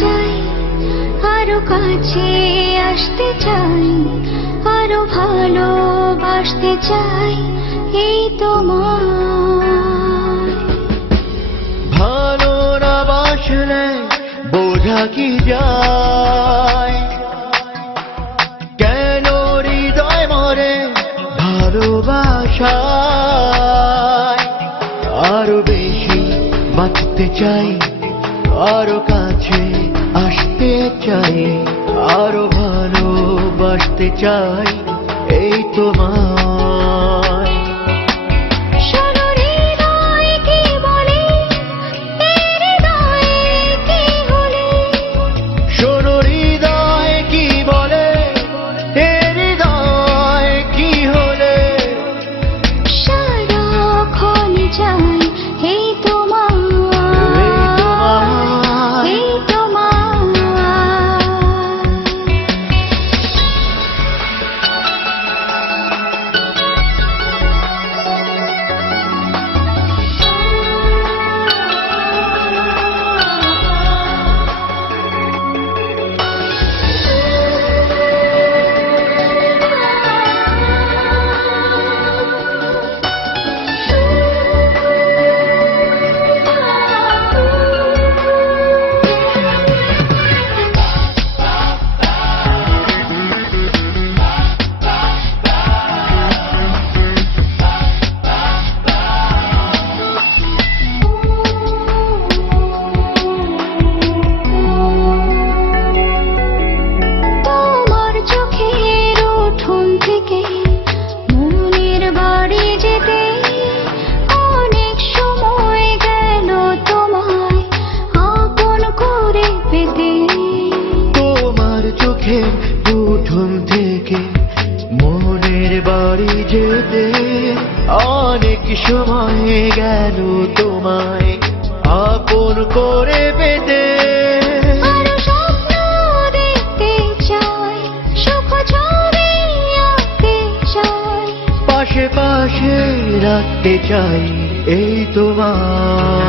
চাই, আরো কাছে আসতে চাই, আরো ভালোবাসতে চাই এই তোমায়। ভালো না বাসলে বোঝা কি যায়, কেন হৃদয় মরে ভালোবাসায়। আরো বেশি বাঁচতে চাই, আরো কাছে আসতে চাই, আরো ভালোবাসতে চাই এই তোমায়। শোনো হৃদয় কি বলে, এই হৃদয়ে কি হলে, শোনো হৃদয় কি বলে, এ হৃদয় কি হলে। সারাক্ষণ চাই এই তোমায়, এই তোমায়। তোমার চোখের উঠোন থেকে মনের বাড়ি যেতে অনেক সময় গেল তোমায় আপন করে পেতে। তোমার চোখের উঠোন থেকে মনের বাড়ি যেতে অনেক সময় গেল তোমায় আপন করে পেতে। আরো স্বপ্ন দেখতে চাই, সুখ ছবি আঁকতে চাই, পাশে পাশে রাখতে চাই এই তোমায়।